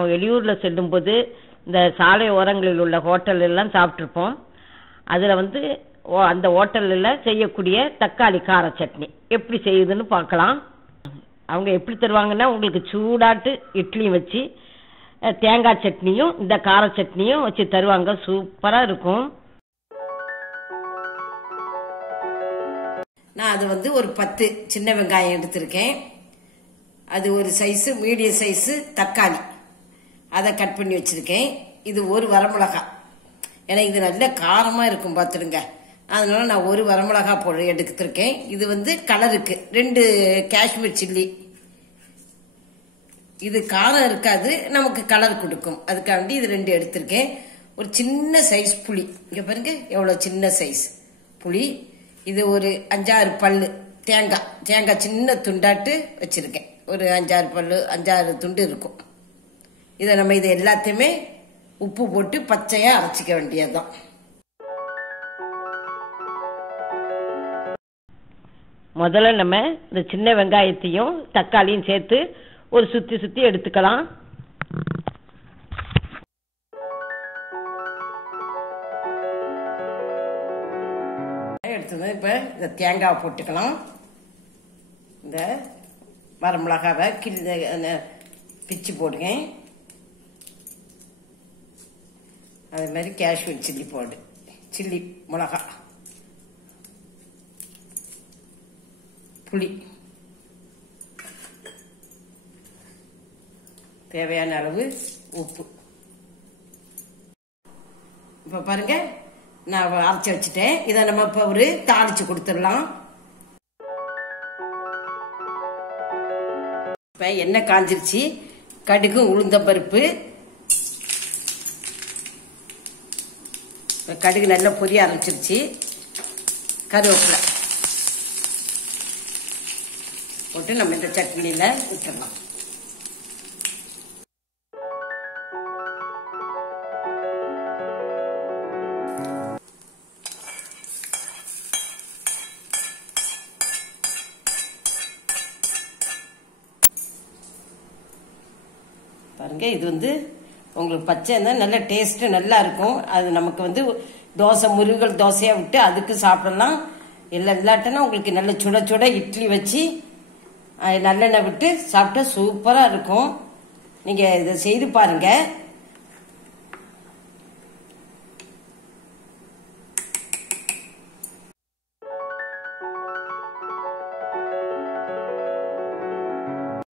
நாம் வெளியூரில் செல்லும்போது இந்த சாலை ஓரங்களில் உள்ள ஹோட்டல் எல்லாம் சாப்பிட்ருப்போம். அதில் வந்து அந்த ஹோட்டலில் செய்யக்கூடிய தக்காளி கார சட்னி எப்படி செய்யுதுன்னு பார்க்கலாம். அவங்க எப்படி தருவாங்கன்னா, உங்களுக்கு சூடாட்டு இட்லியும் வச்சு தேங்காய் சட்னியும் இந்த கார சட்னியும் வச்சு தருவாங்க. சூப்பராக இருக்கும். நான் அது வந்து ஒரு 10 சின்ன வெங்காயம் எடுத்திருக்கேன். அது ஒரு சைஸு மீடியம் சைஸு தக்காளி அதை கட் பண்ணி வச்சிருக்கேன். இது ஒரு வரமிளகா, ஏன்னா இது நல்ல காரமா இருக்கும் பார்த்துடுங்க. அதனால நான் ஒரு வரமிளகா எடுத்துருக்கேன். இது வந்து கலருக்கு 2 காஷ்மீர் சில்லி. இது காரம் இருக்காது, நமக்கு கலர் கொடுக்கும். அதுக்காண்டி இது 2 எடுத்திருக்கேன். ஒரு சின்ன சைஸ் புளி, இங்க பாருங்க எவ்வளவு சின்ன சைஸ் புளி. இது ஒரு 5-6 பல்லு தேங்காய் சின்ன துண்டாட்டு வச்சிருக்கேன். ஒரு 5-6 பல்லு 5-6 துண்டு இருக்கும். இதை நம்ம இது எல்லாத்தையுமே உப்பு போட்டு பச்சையா அரைச்சிக்க வேண்டியதுதான். முதல்ல நம்ம இந்த சின்ன வெங்காயத்தையும் தக்காளியும் சேர்த்து ஒரு சுத்தி எடுத்துக்கலாம். எடுத்தது இப்ப இந்த தேங்காய் போட்டுக்கலாம். இந்த வரமிளகாவை பிச்சு போடுங்க. அதே மாதிரி காஷ்மீர் சில்லி சில்லி மிளகா, புளி, தேவையான அளவு உப்பு. இப்ப பாருங்க நான் அரைச்சி வச்சுட்டேன். இதை நம்ம இப்ப ஒரு தாளிச்சு கொடுத்துடலாம். இப்ப எண்ணெய் காஞ்சிருச்சு. கடுகு உளுந்த பருப்பு, கடுகு நல்லா பொரிய ஆரம்பிச்சிருச்சு. கருவேப்பிலை போட்டு நம்ம இந்த சட்னியில விட்டுடலாம். பாருங்க, இது வந்து உங்களுக்கு பச்சை இருந்தால் நல்ல டேஸ்ட் நல்லா இருக்கும். அது நமக்கு வந்து தோசை முருகல் தோசையா விட்டு அதுக்கு சாப்பிடலாம். இல்லாட்டனா உங்களுக்கு நல்ல சுட சுட இட்லி வச்சு நல்லெண்ணெய் விட்டு சாப்பிட்டா சூப்பரா இருக்கும். நீங்க இதை செய்து பாருங்க.